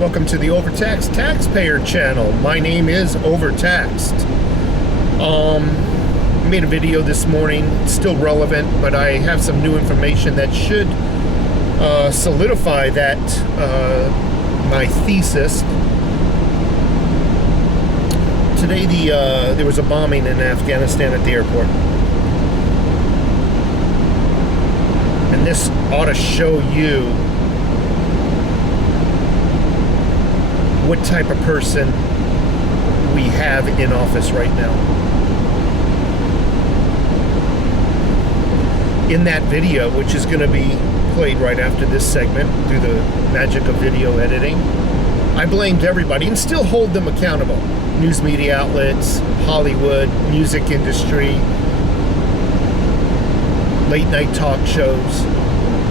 Welcome to the Overtaxed Taxpayer channel. My name is Overtaxed. I made a video this morning. It's still relevant, but I have some new information that should solidify that my thesis. Today there was a bombing in Afghanistan at the airport. And this ought to show you what type of person we have in office right now. In that video, which is going to be played right after this segment through the magic of video editing, I blamed everybody and still hold them accountable. News media outlets, Hollywood, music industry, late night talk shows,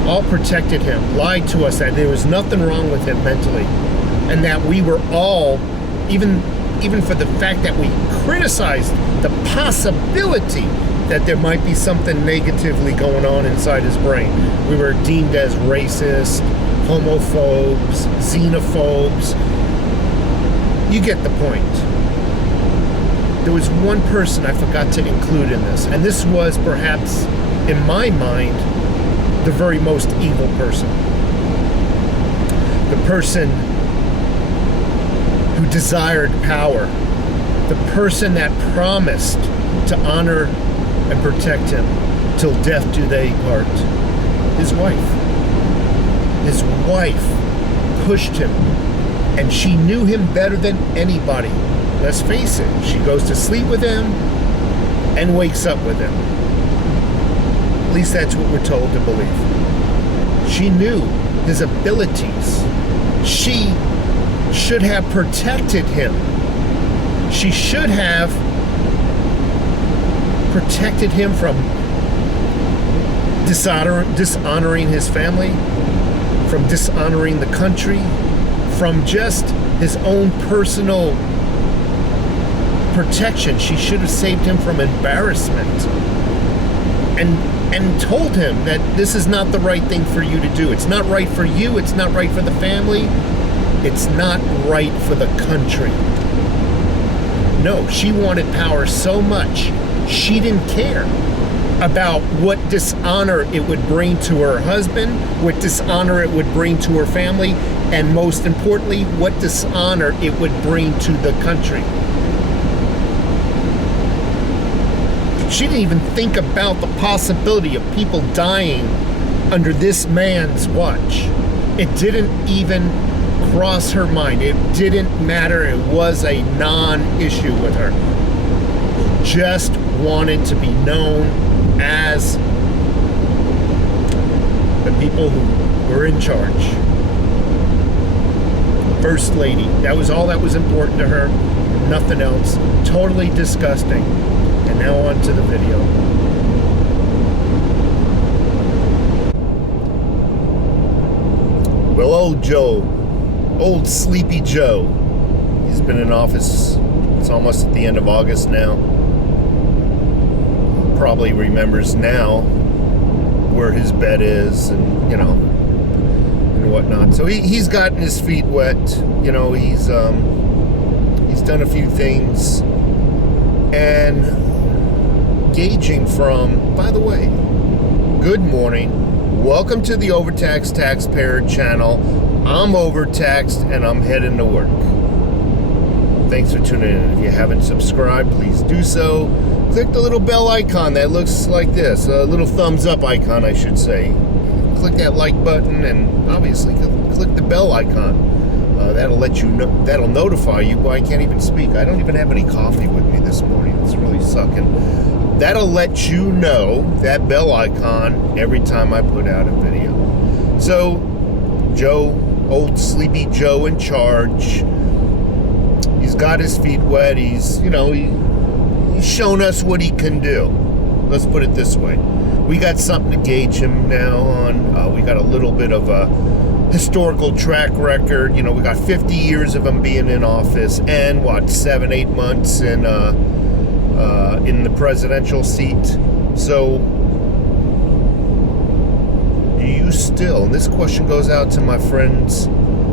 all protected him, lied to us that there was nothing wrong with him mentally. And that we were all, even for the fact that we criticized the possibility that there might be something negatively going on inside his brain. We were deemed as racist, homophobes, xenophobes. You get the point. There was one person I forgot to include in this, and this was perhaps, in my mind, the very most evil person. The person who desired power, the person that promised to honor and protect him till death do they part. His wife. His wife pushed him, and she knew him better than anybody. Let's face it, she goes to sleep with him and wakes up with him. At least that's what we're told to believe. She knew his abilities. She should have protected him. She should have protected him from dishonoring his family, from dishonoring the country, from just his own personal protection. She should have saved him from embarrassment and told him that this is not the right thing for you to do. It's not right for you. It's not right for the family. It's not right for the country. No, she wanted power so much, she didn't care about what dishonor it would bring to her husband, what dishonor it would bring to her family, and most importantly, what dishonor it would bring to the country. She didn't even think about the possibility of people dying under this man's watch. It didn't even cross her mind. It didn't matter. It was a non-issue with her. Just wanted to be known as the people who were in charge. First lady. That was all that was important to her. Nothing else. Totally disgusting. And now on to the video. Well, old Joe, old Sleepy Joe, he's been in office, it's almost at the end of August now. Probably remembers now where his bed is and, and whatnot. So he's gotten his feet wet, he's done a few things. And gauging from, by the way, good morning, welcome to the Overtaxed Taxpayer channel. I'm overtaxed and I'm heading to work. Thanks for tuning in. If you haven't subscribed, please do so. Click the little bell icon that looks like this, a little thumbs up icon, I should say. Click that like button and obviously click the bell icon. That'll let you know, that'll notify you. Boy, I can't even speak. I don't even have any coffee with me this morning. It's really sucking. That'll let you know, that bell icon, every time I put out a video. So, Joe, old Sleepy Joe in charge, he's got his feet wet. He's shown us what he can do. Let's put it this way. We got something to gauge him now on. We got a little bit of a historical track record. We got 50 years of him being in office and 7-8 months in the presidential seat. So do you still, and this question goes out to my friends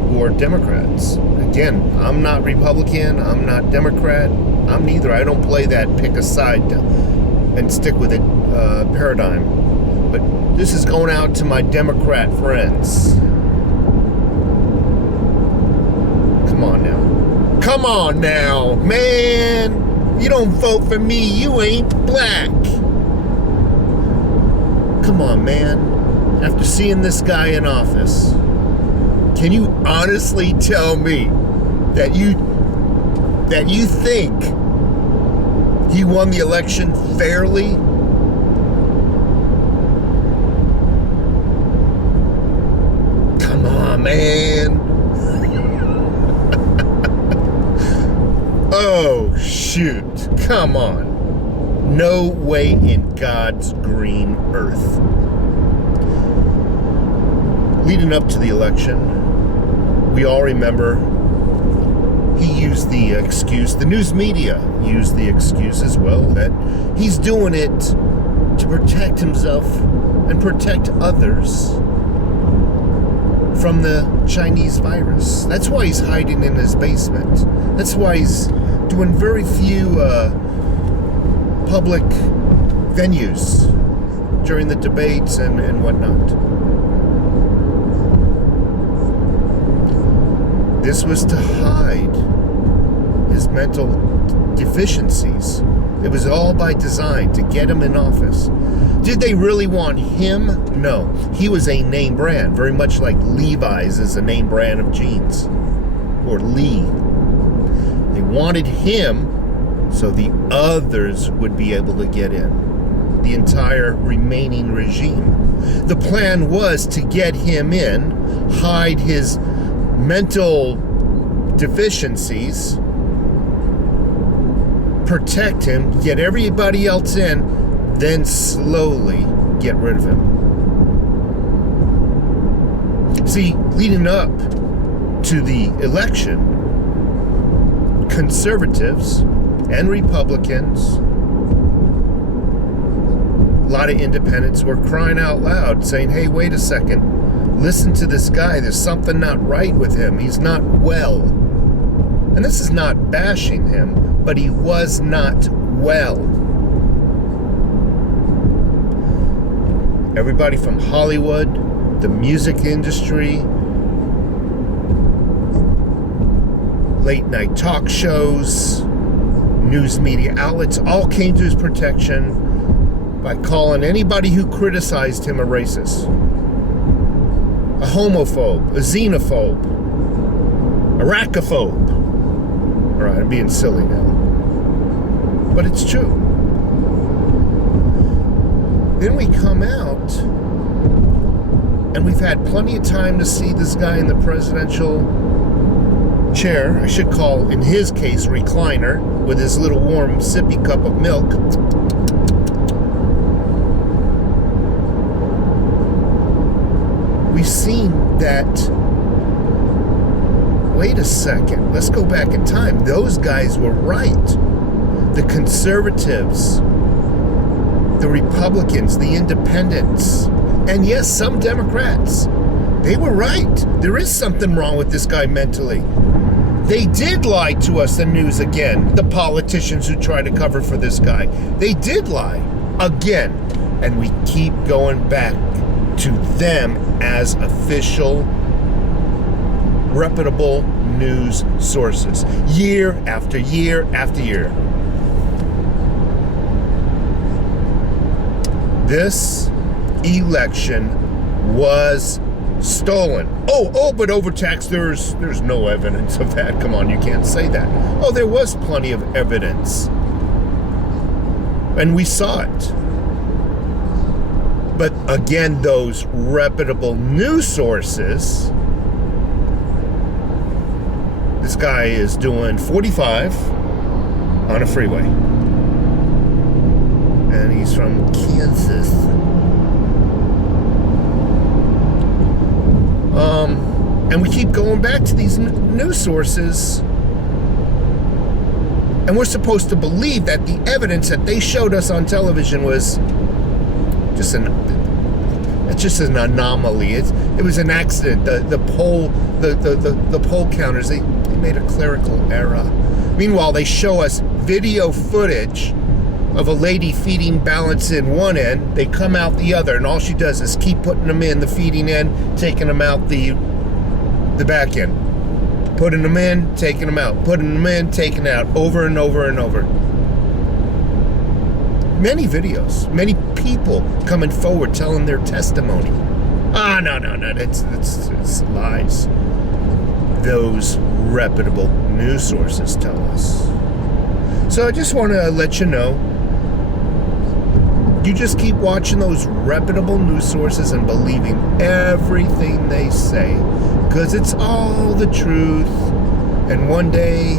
who are Democrats. Again, I'm not Republican, I'm not Democrat, I'm neither. I don't play that pick a side and stick with it paradigm. But this is going out to my Democrat friends. Come on now. Come on now, man. You don't vote for me, you ain't black. Come on, man. After seeing this guy in office, can you honestly tell me that you think he won the election fairly? Come on, man. Oh, shoot. Come on. No way in God's green earth. Leading up to the election, we all remember he used the excuse, the news media used the excuse as well, that he's doing it to protect himself and protect others from the Chinese virus. That's why he's hiding in his basement. That's why he's doing very few public venues during the debates and whatnot. This was to hide his mental deficiencies. It was all by design to get him in office. Did they really want him? No. He was a name brand, very much like Levi's is a name brand of jeans. Or Lee. They wanted him so the others would be able to get in. The entire remaining regime. The plan was to get him in, hide his mental deficiencies, protect him, get everybody else in, then slowly get rid of him. See, leading up to the election, conservatives and Republicans, a lot of independents were crying out loud saying, hey, wait a second, listen to this guy, there's something not right with him, he's not well. And this is not bashing him, but he was not well. Everybody from Hollywood, the music industry, late night talk shows, news media outlets all came to his protection by calling anybody who criticized him a racist, a homophobe, a xenophobe, a rackophobe. All right, I'm being silly now, but it's true. Then we come out, and we've had plenty of time to see this guy in the presidential chair, I should call, in his case, recliner, with his little warm sippy cup of milk. We've seen that, wait a second, let's go back in time. Those guys were right. The conservatives, the Republicans, the independents, and yes, some Democrats, they were right. There is something wrong with this guy mentally. They did lie to us, the news again, the politicians who try to cover for this guy. They did lie again. And we keep going back to them as official, reputable news sources, year after year after year. This election was stolen. Oh, but overtaxed, there's no evidence of that. Come on, you can't say that. Oh, there was plenty of evidence. And we saw it. But again, those reputable news sources, this guy is doing 45 on a freeway. And he's from Kansas. And we keep going back to these news sources, and we're supposed to believe that the evidence that they showed us on television was just It's just an anomaly. It was an accident. The poll counters, they made a clerical error. Meanwhile, they show us video footage of a lady feeding ballots in one end. They come out the other, and all she does is keep putting them in the feeding end, taking them out the back end. Putting them in, taking them out. Putting them in, taking out. Over and over and over. Many videos. Many people coming forward telling their testimony. No. It's lies. Those reputable news sources tell us. So I just want to let you know, you just keep watching those reputable news sources and believing everything they say, because it's all the truth, and one day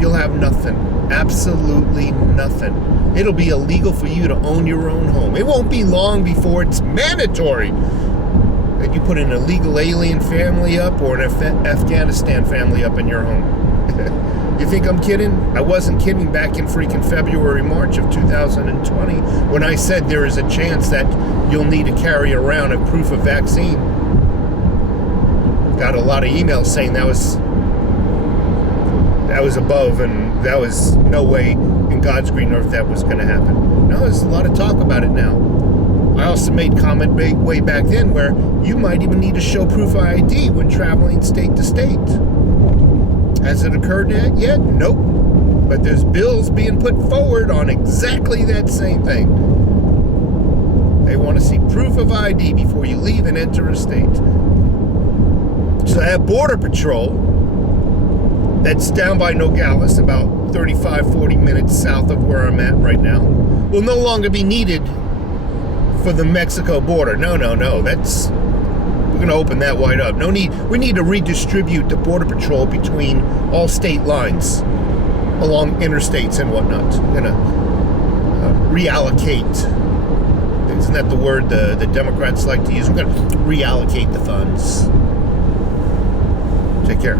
you'll have nothing, absolutely nothing. It'll be illegal for you to own your own home. It won't be long before it's mandatory that you put an illegal alien family up or an Afghanistan family up in your home. You think I'm kidding? I wasn't kidding back in freaking February, March of 2020 when I said there is a chance that you'll need to carry around a proof of vaccine. Got a lot of emails saying that was above, and that was no way in God's green earth that was going to happen. No, there's a lot of talk about it now. I also made comment way back then where you might even need to show proof of ID when traveling state to state. Has it occurred yet? Nope. But there's bills being put forward on exactly that same thing. They want to see proof of ID before you leave and enter a state. So I have Border Patrol that's down by Nogales, about 35-40 minutes south of where I'm at right now, will no longer be needed for the Mexico border. No. We're going to open that wide up. No need. We need to redistribute the Border Patrol between all state lines along interstates and whatnot. We're going to reallocate. Isn't that the word the Democrats like to use? We're going to reallocate the funds. Take care.